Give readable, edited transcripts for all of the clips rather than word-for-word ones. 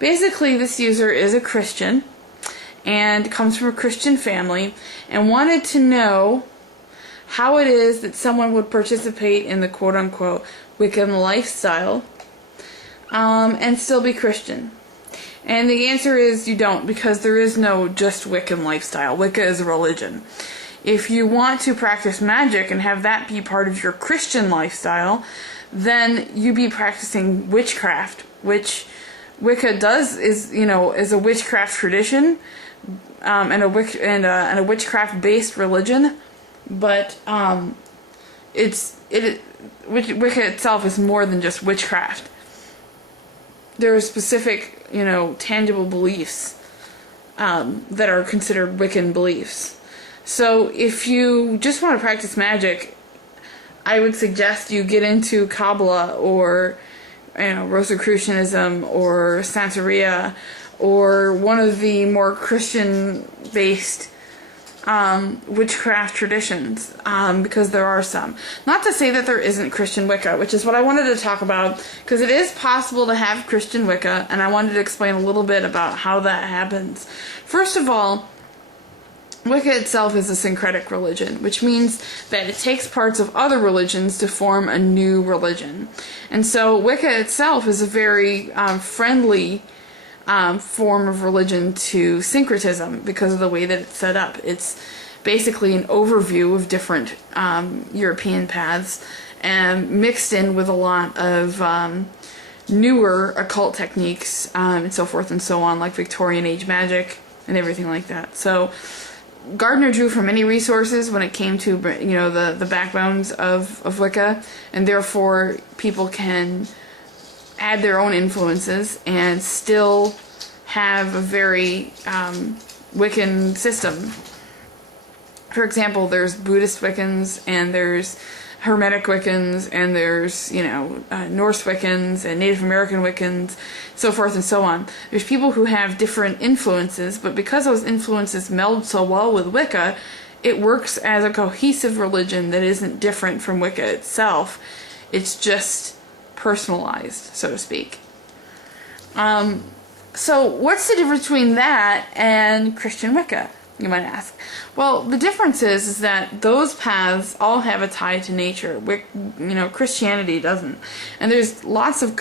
Basically, this user is a Christian and comes from a Christian family and wanted to know how it is that someone would participate in the quote-unquote Wiccan lifestyle and still be Christian. And the answer is you don't, because there is no just Wiccan lifestyle. Wicca is a religion. If you want to practice magic and have that be part of your Christian lifestyle, then you be practicing witchcraft, which Wicca is a witchcraft tradition and a witchcraft based religion, but Wicca itself is more than just witchcraft. There are specific, tangible beliefs that are considered Wiccan beliefs. So if you just want to practice magic, I would suggest you get into Kabbalah or Rosicrucianism or Santeria or one of the more Christian-based witchcraft traditions, because there are some. Not to say that there isn't Christian Wicca, which is what I wanted to talk about, because it is possible to have Christian Wicca, and I wanted to explain a little bit about how that happens. First of all, Wicca itself is a syncretic religion, which means that it takes parts of other religions to form a new religion. And so Wicca itself is a very friendly form of religion to syncretism because of the way that it's set up. It's basically an overview of different European paths and mixed in with a lot of newer occult techniques and so forth and so on, like Victorian age magic and everything like that. So Gardner drew from many resources when it came to the backbones of Wicca, and therefore people can add their own influences and still have a very Wiccan system. For example, there's Buddhist Wiccans, and there's Hermetic Wiccans, and there's Norse Wiccans and Native American Wiccans, so forth and so on. There's people who have different influences, but because those influences meld so well with Wicca, it works as a cohesive religion that isn't different from Wicca itself. It's just personalized, so to speak. So what's the difference between that and Christian Wicca, you might ask? Well, the difference is that those paths all have a tie to nature. Christianity doesn't. And there's lots of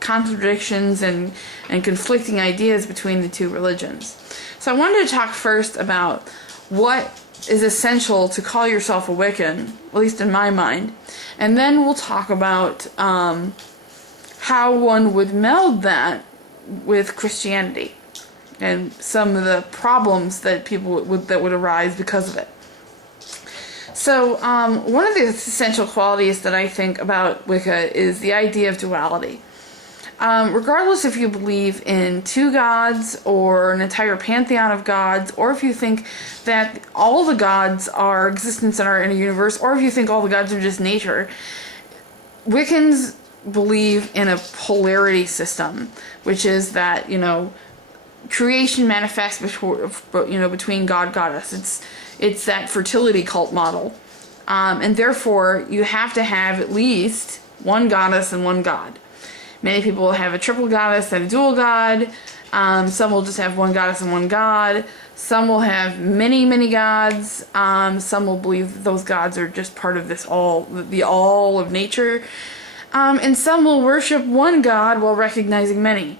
contradictions and conflicting ideas between the two religions. So I wanted to talk first about what is essential to call yourself a Wiccan, at least in my mind. And then we'll talk about how one would meld that with Christianity and some of the problems that that would arise because of it. So one of the essential qualities that I think about Wicca is the idea of duality. Regardless if you believe in two gods or an entire pantheon of gods, or if you think that all the gods are existence in our inner universe, or if you think all the gods are just nature, Wiccans believe in a polarity system, which is that creation manifests between God goddess. It's that fertility cult model, and therefore you have to have at least one goddess and one god. Many people will have a triple goddess and a dual god. Some will just have one goddess and one god. Some will have many gods. Some will believe that those gods are just part of this the all of nature. And some will worship one god while recognizing many.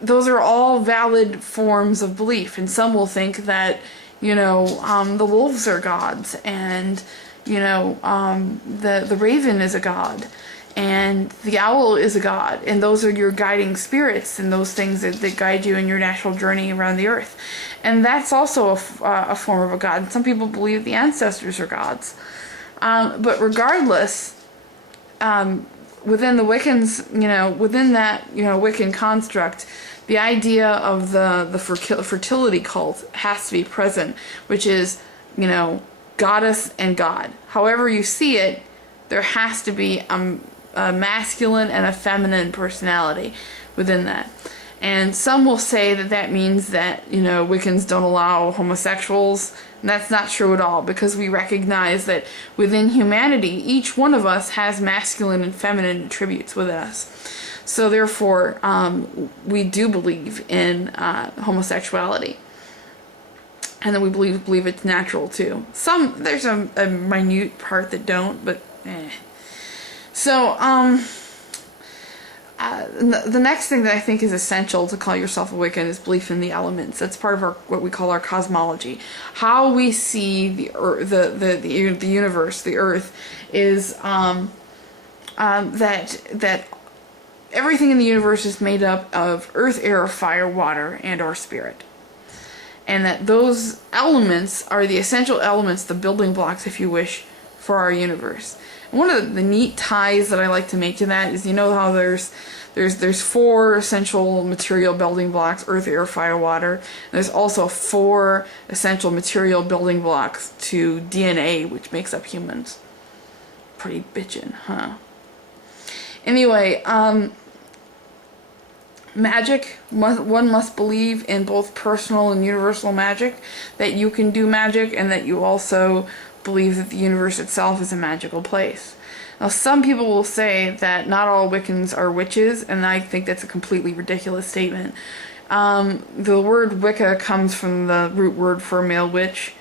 Those are all valid forms of belief. And some will think that, the wolves are gods, and, the raven is a god, and the owl is a god, and those are your guiding spirits and those things that guide you in your natural journey around the earth. And that's also a form of a god. Some people believe the ancestors are gods. But regardless, within the Wiccans, within that, Wiccan construct, the idea of the fertility cult has to be present, which is, goddess and god. However you see it, there has to be a masculine and a feminine personality within that. And some will say that that means that, Wiccans don't allow homosexuals. And that's not true at all, because we recognize that within humanity, each one of us has masculine and feminine attributes within us. So therefore, we do believe in homosexuality. And then we believe it's natural too. There's a minute part that don't, but So, the next thing that I think is essential to call yourself a Wiccan is belief in the elements. That's part of what we call our cosmology. How we see the universe, the Earth, is that everything in the universe is made up of earth, air, fire, water, and or spirit. And that those elements are the essential elements, the building blocks, if you wish, for our universe. And one of the neat ties that I like to make to that is, you know how there's 4 essential material building blocks: earth, air, fire, water. And there's also 4 essential material building blocks to DNA, which makes up humans. Pretty bitchin', huh? Anyway, magic, one must believe in both personal and universal magic, that you can do magic, and that you also believe that the universe itself is a magical place. Now, some people will say that not all Wiccans are witches, and I think that's a completely ridiculous statement. The word Wicca comes from the root word for male witch,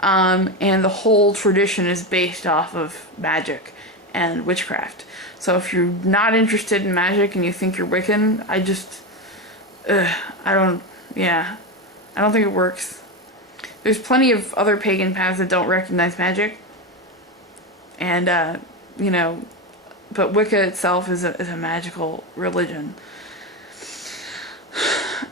and the whole tradition is based off of magic and witchcraft. So if you're not interested in magic and you think you're Wiccan, I don't think it works. There's plenty of other pagan paths that don't recognize magic, and but Wicca itself is a magical religion.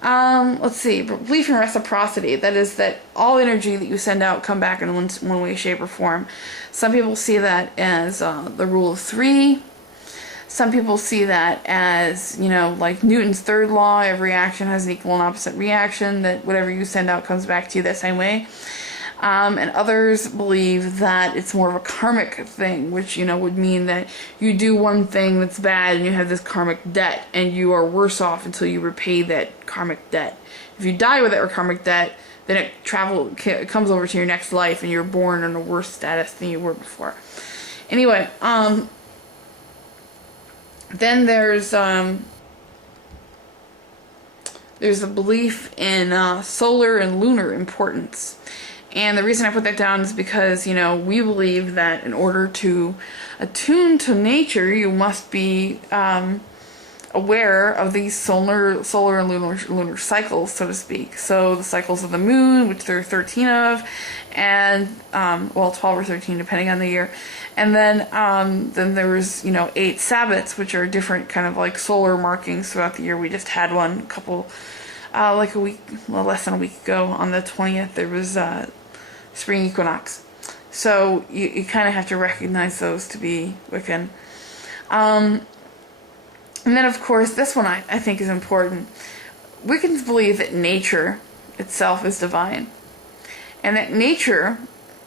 Let's see. Belief in reciprocity. That is, that all energy that you send out come back in one way, shape, or form. Some people see that as the rule of 3. Some people see that as, like Newton's third law: every action has an equal and opposite reaction, that whatever you send out comes back to you that same way. And others believe that it's more of a karmic thing, which, would mean that you do one thing that's bad and you have this karmic debt, and you are worse off until you repay that karmic debt. If you die with that karmic debt, then it comes over to your next life, and you're born in a worse status than you were before. Anyway, then there's the belief in solar and lunar importance. And the reason I put that down is because, we believe that in order to attune to nature, you must be aware of these solar and lunar cycles, so to speak. So the cycles of the moon, which there are 13 of, and 12 or 13 depending on the year. And then there's 8 Sabbats, which are different kind of like solar markings throughout the year. We just had one less than a week ago. On the 20th, there was spring equinox. So you kind of have to recognize those to be Wiccan. And then, of course, this one I think is important. Wiccans believe that nature itself is divine, and that nature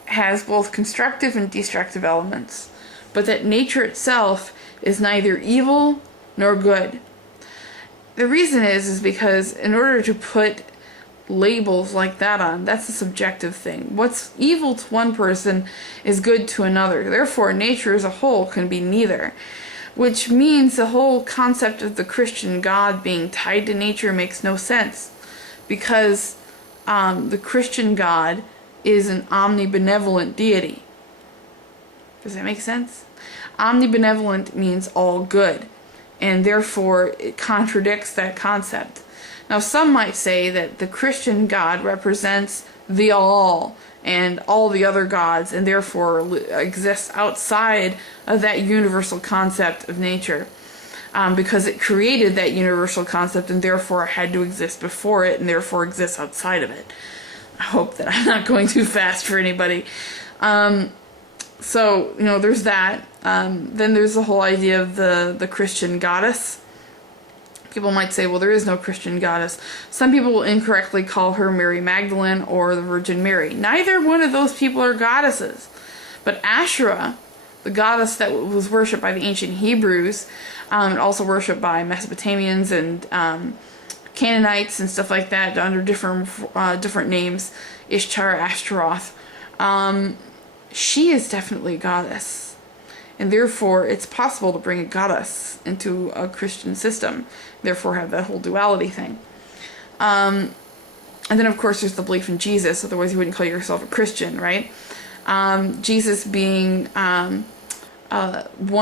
has both constructive and destructive elements, but that nature itself is neither evil nor good. The reason is because in order to put labels like that on, that's a subjective thing. What's evil to one person is good to another. Therefore, nature as a whole can be neither. Which means the whole concept of the Christian God being tied to nature makes no sense. Because the Christian God is an omnibenevolent deity. Does that make sense? Omnibenevolent means all good, and therefore it contradicts that concept. Now, some might say that the Christian God represents the all and all the other gods, and therefore exists outside of that universal concept of nature, because it created that universal concept and therefore had to exist before it and therefore exists outside of it. I hope that I'm not going too fast for anybody. So, there's that. Then there's the whole idea of the Christian goddess. People might say, well, there is no Christian goddess. Some people will incorrectly call her Mary Magdalene or the Virgin Mary. Neither one of those people are goddesses. But Asherah, the goddess that was worshipped by the ancient Hebrews, and also worshipped by Mesopotamians and Canaanites and stuff like that under different names, Ishtar, Ashtaroth, she is definitely a goddess. and therefore it's possible to bring a goddess into a Christian system, therefore have that whole duality thing. And then of course there's the belief in Jesus, otherwise you wouldn't call yourself a Christian, right? Jesus being one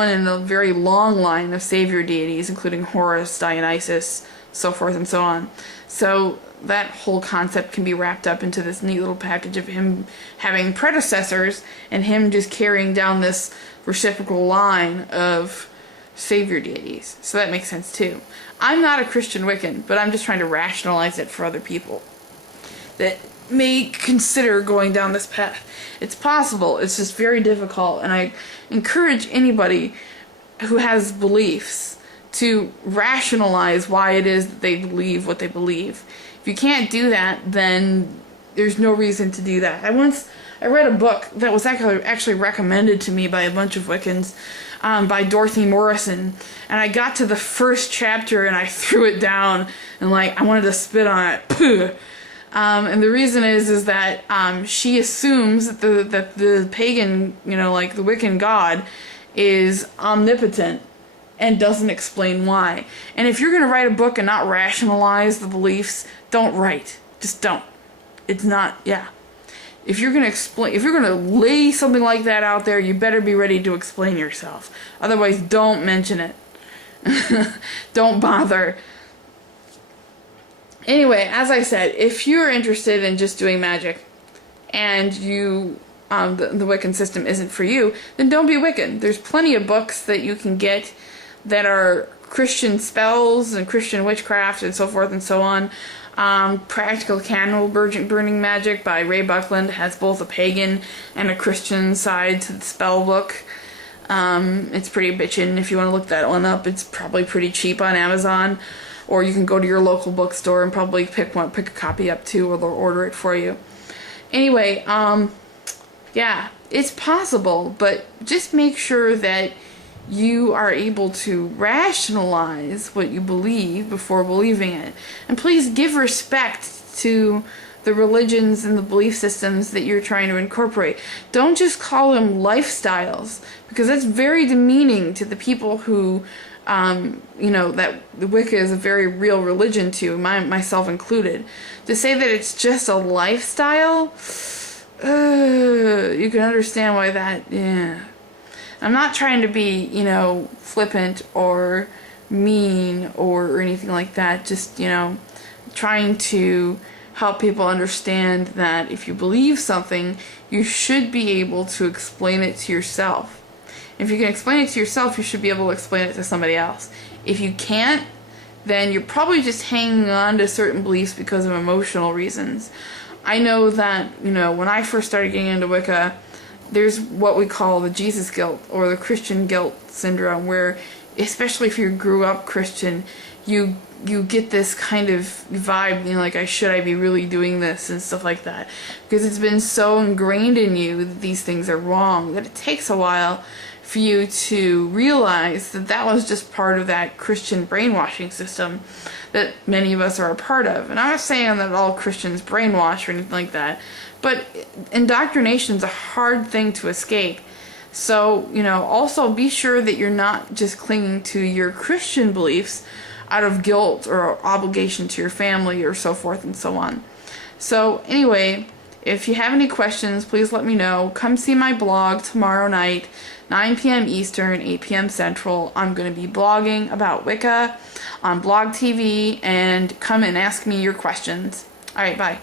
in a very long line of savior deities, including Horus, Dionysus, so forth and so on. So that whole concept can be wrapped up into this neat little package of him having predecessors and him just carrying down this reciprocal line of savior deities. So that makes sense too. I'm not a Christian Wiccan, but I'm just trying to rationalize it for other people that may consider going down this path. It's possible, it's just very difficult, and I encourage anybody who has beliefs to rationalize why it is that they believe what they believe. If you can't do that, then there's no reason to do that. I read a book that was actually recommended to me by a bunch of Wiccans, by Dorothy Morrison, and I got to the first chapter and I threw it down and I wanted to spit on it. Puh. And the reason is that she assumes that the pagan, the Wiccan god, is omnipotent and doesn't explain why. And if you're going to write a book and not rationalize the beliefs, don't write. Just don't. It's not, yeah. If you're going to lay something like that out there, you better be ready to explain yourself. Otherwise, don't mention it. Don't bother. Anyway, as I said, if you're interested in just doing magic and you the Wiccan system isn't for you, then don't be Wiccan. There's plenty of books that you can get that are Christian spells and Christian witchcraft and so forth and so on. Practical Candle Burning Magic by Ray Buckland has both a pagan and a Christian side to the spell book. It's pretty bitchin'. If you want to look that one up, it's probably pretty cheap on Amazon. Or you can go to your local bookstore and probably pick a copy up too, or they'll order it for you. Anyway, yeah, it's possible, but just make sure that you are able to rationalize what you believe before believing it. And please give respect to the religions and the belief systems that you're trying to incorporate. Don't just call them lifestyles, because that's very demeaning to the people who that the Wicca is a very real religion to, myself included. To say that it's just a lifestyle, you can understand why that, yeah. I'm not trying to be, flippant or mean or anything like that. Just, trying to help people understand that if you believe something, you should be able to explain it to yourself. If you can explain it to yourself, you should be able to explain it to somebody else. If you can't, then you're probably just hanging on to certain beliefs because of emotional reasons. I know that, when I first started getting into Wicca, there's what we call the Jesus guilt or the Christian guilt syndrome, where, especially if you grew up Christian, you get this kind of vibe, should I be really doing this and stuff like that, because it's been so ingrained in you that these things are wrong, that it takes a while for you to realize that that was just part of that Christian brainwashing system that many of us are a part of. And I'm not saying that all Christians brainwash or anything like that, but indoctrination is a hard thing to escape. So, also be sure that you're not just clinging to your Christian beliefs out of guilt or obligation to your family or so forth and so on. So anyway, if you have any questions, please let me know. Come see my blog tomorrow night, 9 p.m. Eastern, 8 p.m. Central. I'm going to be blogging about Wicca on Blog TV, and come and ask me your questions. Alright, bye.